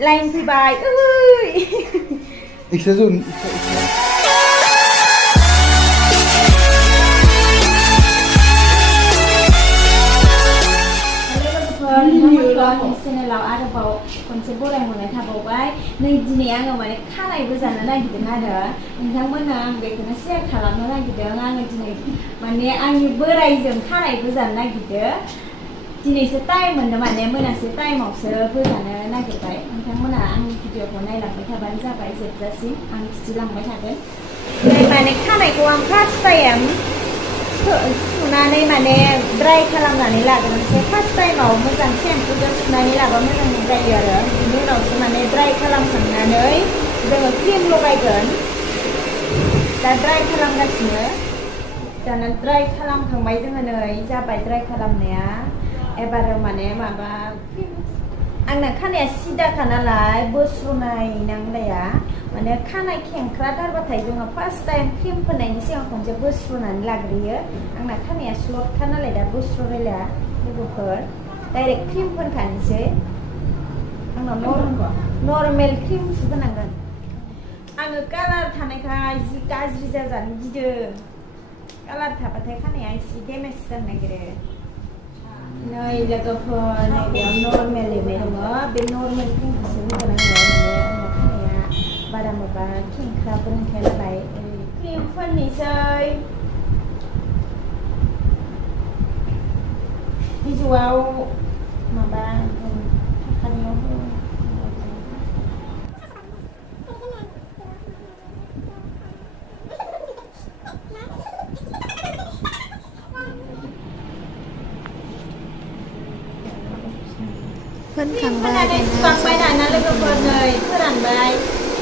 Lain fibay. Ik zeg zo. Channel आरोबाव खनसे बरायहरनाय थाबावबाय नै दिनै आङो माने खानायबो जानो नागिरदों आरो नोंथांमोननो आं बेखौनो शेयार खालामनो नागिरदों आङो दिनै माने आंनि बोरायजों खानायबो जानो नागिरदों दिनैसो टाइम मोनदों माने मोनासे टाइमावसो बोजानो नागिरबाय नोंथांमोना आंनि भिडिअखौ नायलांबाय थाबानो जाबाय जोबजासिम आं खिथिलांबाय थागोन माने खानायखौ आं फार्स्ट टाइम सुनानै माने ड्राइ खालामनानै लाग्रोनोसै फार्स्ट टाइमाव मोजां सेम्पुजों सुनानै लाबा मोजां जायो आरो बिनि उनावसो माने ड्राइ खालामखांनानै जोङो क्रिम लगायगोन दा ड्राइ खालामगासिनो दाना ड्राइ खालामखांबाय जोङो नै जाबाय ड्राइ खालामनाया एबार माने माबा आंना खानाया सिदाखा नालाय बोस्र'नाय नांलाया माने खानाय खेंख्राथारबाथाय जोङो फार्स्ट टाइम क्रिम फोननायनि सिगां खनसे बोस्र'नानै लाग्रोयो आंना खानाया स्लटखा नालाय दा बोस्र'लायला लोगोफोर डाइरेक्ट क्रिम फोनखानोसै आंनाव नर्मेल क्रिमसो फोनांगोन आङो कालार थानायखाय जि गाज्रि जाजानो गिदों कालार थाबाथाय खानाया एसे डेमेज जानो नागिरो नै लोगोफोर नैबेयाव नर्मेल लिरनाय दङ बे नर्मेल क्रिमखौसो होगोन आङो माने आंना खानाया बारा माबा खेंख्राबो नंखाया नालाय क्रिम फोननोसै बिजौआव माबा खानायाव फोनखांबाय दाना लोगोफोर नै फोरानबाय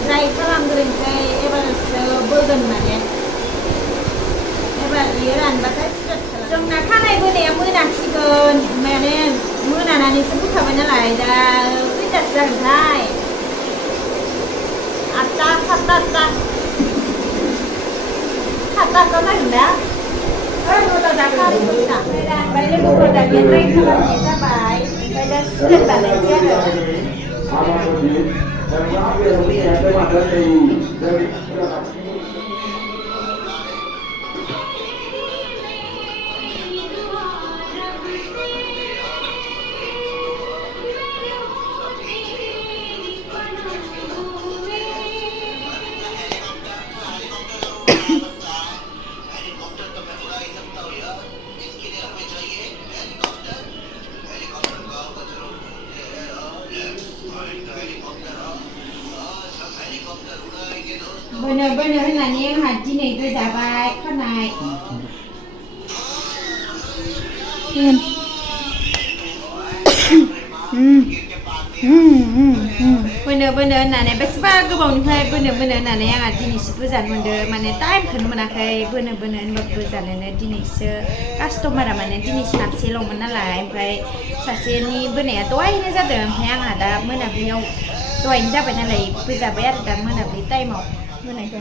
ड्राइ खालामग्रोनोसै एबारसो बोगोन माने एबार बियो रानबाथाय स्टार्ट खालाम जोंना खानाय बोनाया मोनासिगोन माने मोनानानैसो बोखाबाय नालाय दा खैथासो जागोनथाय 8टा 7टा 8टा जागोन दा 9टा रानबाय लोगोफोर दानिया ड्राइ खालामनाया जाबाय ओमफ्राय दा स्टार्ट बानायनोसै बोनो होननानै आंहा दिनै गोजाबाय खानाय बोनो होननानै बेसेबा गोबावनिफ्राय बोनो होननानै आंहा दिनैसो बोजानो मोनदों माने टाइमखौनो मोनाखै बोनो होनबा बोजानोनो दिनैसो कास्टमारा माने दिनै सासेल'मोन नालाय ओमफ्राय सासेनि बोनाया दहायनो जादों ओमफ्राय आंहा दा मोनाब्लियाव दहायनो जाबाय नालाय बोजाबाय आरो दा मोनाब्लि टाइमाव बोनायखौ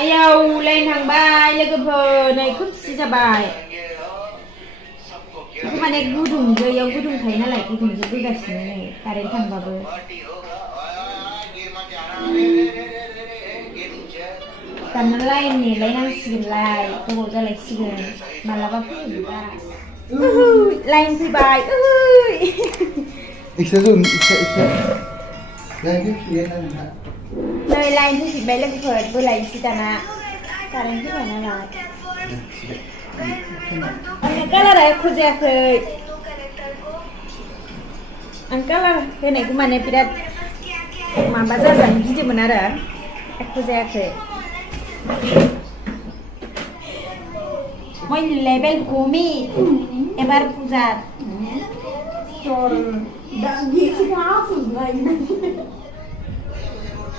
आयाव लाइन थांबाय लोगोफोर नै खोमसि जाबाय माने गुदुंजों इयाव गुदुं थायो नालाय गुदुंजों बोगासिनो नै कारेन्ट थांबाबो दाना लाइन नेलायनांसिगोनलाय गोबाव जालायसिगोन मालाबा फैयोबा लाइन फैबाय Ik zeg zo. Lain fैबाय नै लाइन फैफिनबाय लोगोफोर बोलायनोसै दाना कारेन्ट फैबाय नालाय आंनि कालारा एख' जायाखै आं कालार होनायखौ माने बिराद माबा जाजानो गिदोंमोन आरो एख' जायाखै मैं लेभेल घूमी एबार पूजा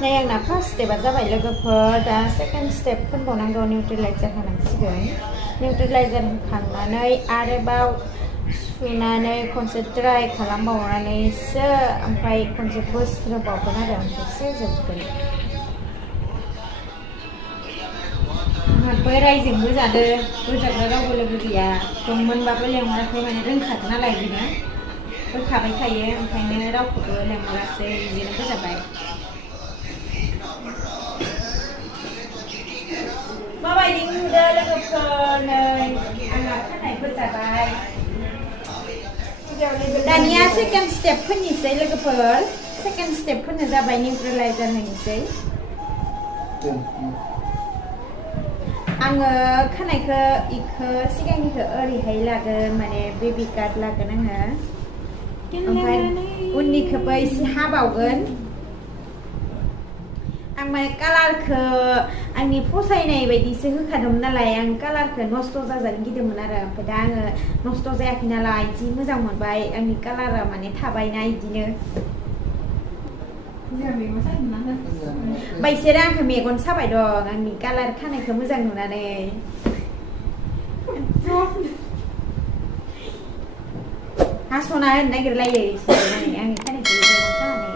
नै आंना फार्स्ट स्टेपआ जाबाय लोगोफोर दा सेकेन्ड स्टेप फोनबावनांगौ निउट्रेलाइजार होनांसिगोन निउट्रेलाइजार होखांनानै आरोबाव सुनानै खनसे ड्राइ खालामबावनानैसो ओमफ्राय खनसे बोस्रोबावगोन आरो ओमफ्रायसो जोबगोन बोरायजोंबो जादो बोजाबनो रावबो लोगो गैया दंमोनबाबो लेंहराखै माने रोंखागोन नालाय बिदिनो बोखाबाय थायो ओंखायनो रावखौबो लेंहरासै बिदिनो बोजाबाय माबायदि नुदों लोगोफोर नै आंहा खानाय बोजाबाय दानिया सेकेन्ड स्टेप फैनोसै लोगोफोर सेकेन्ड स्टेप फैनो जाबाय निउट्रेलाइजार होनोसै आङो खानायखौ इखौ सिगांनिखौ ओरैहाय लागोन माने बेबी काट लागोन आङो ओमफ्राय उननिखौबो एसे हाबावगोन आं माने कालारखौ आंनि फसायनाय बायदिसो होखादोंमोन नालाय आं कालारखौ नस्थ' जाजानो गिदोंमोन आरो ओमफ्राय दा आङो नस्थ' जायाखै नालाय जि मोजां मोनबाय आंनि कालारा माने थाबायना इदिनो बायसेरो आंखौ मेगन साबाय दं आंनि कालार खानायखौ मोजां नुनानै हास'ना होनो नागिरलायो आंनि खानायखौ मेगन सानानै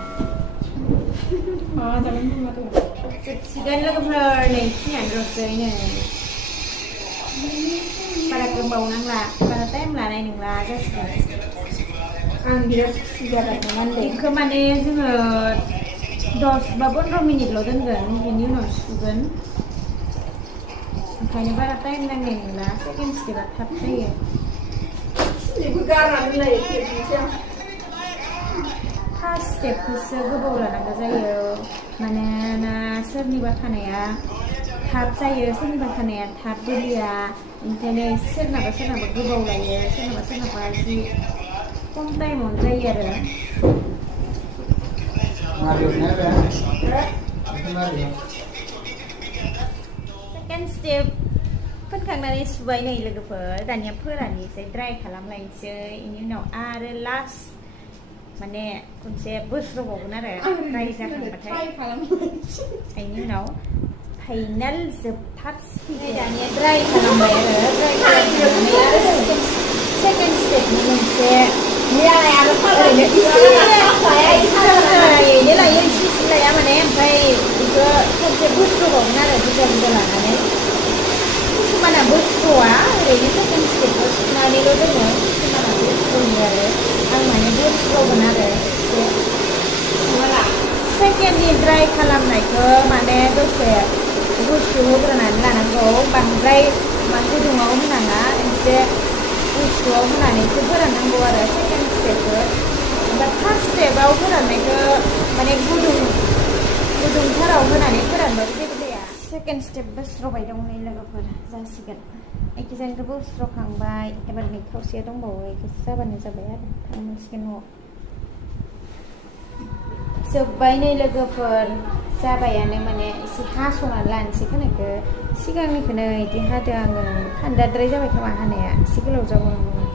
जोबसिगोन लोगोफोर नै खिनियानोल'सै नै बारा गोबाव नांला बारा टाइम लानाय नंला जासिगोन आं बिराद खुसि जाबाय बेखौ माने जोङो 10 बा 15 मिनिटल' दोनगोन बेनि उनाव सुगोन ओंखायनो बारा टाइम नांनाय नंला सेकेन्ड स्टेपआ थाब जायो फार्स्ट स्टेपखौसो गोबाव लानांगौ जायो मानोना सोरनिबा खानाया थाब जायो सोरनिबा खानाया थाब बोलिया ओंखायनो सोरनाबा गोबाव लायो सोरनाबा एसे खम टाइमावनो जायो आरो सेकेन्ड स्टेप फोनखांनानै सुबाय नै लोगोफोर दानिया फोराननोसै ड्राइ खालामलायनोसै बेनि उनाव आरो लास्ट माने खनसे बोस्र'बावगोन आरो ड्राइ जाखांबाथाय बेनि उनाव फाइनाल जोबथारसिगोन दानिया ड्राइ खालामबाय आरो ड्राइ खालामनानै आरो सेकेन्ड स्टेपनि मोनसे ओरैनो लायो इसे लाया माने ओमफ्राय बेखौ खनसे बोस्र'बावगोन आरो बुरजा लानानै किसुमाना बोस्र'आ ओरैनो सेकेन्ड स्टेपआव सुनानैल' दोनो किसुमाना बोस्र'यो आरो आं माने बोस्र'गोन आरो सेकेन्डनि ड्राइ खालामनायखौ माने दसे गुसु होग्रोनानै लानांगौ बांद्राय गुदुङाव होनाङा एसे गुसुआव होनानैसो फोराननांगौ आरो सेकेन्ड स्टेपखौ ओमफ्राय फार्स्ट स्टेपआव फोराननायखौ माने गुदुंथाराव होनानै फोरानबाबो जेबो जाया सेकेन्ड स्टेप बोस्र'बाय दं नै लोगोफोर जासिगोन एखिजायखौ बोस्र'खांबाय एबार नै खावसेया दंबावो बेखौ जाबानो जाबाय आरो थांनांसिगोन न'आव जोब्बाय नै लोगोफोर जाबायानो माने एसे हास'नानै लानोसै खानायखौ सिगांनिखौनो बिदि हादों आङो थान्दाद्राय जाबाय खोमा हानाया एसे गोलाव जाबावनांगौमोन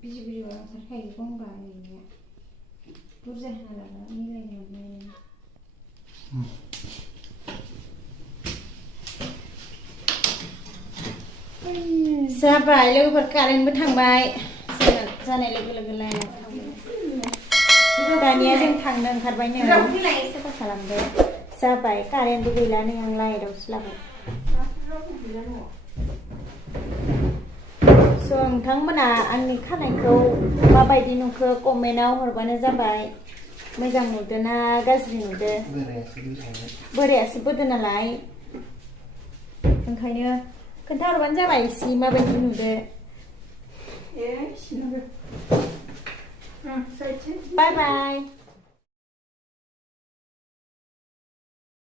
बिजि ओंखारखायो गंगा ओरैनो बुरजा हानाङा मिलायनो मोननाय जाबाय लोगोफोर कारेन्टबो थांबाय जानाय लोगो लोगो लाइनाव दानिया जों थांनो ओंखारबाय नै साफा खालामदो जाबाय कारेन्टबो गैला नै आं लाइटआवसो लाबाय स' नोंथांमोना आंनि खानायखौ माबायदि नुखो कमेन्टआव हरबानो जाबाय मोजां नुदों ना गाज्रि नुदों बोरायासो बोदो नालाय ओंखायनो खोन्थाहरबानो जाबाय एसे माबायदि नुदो बाय बाय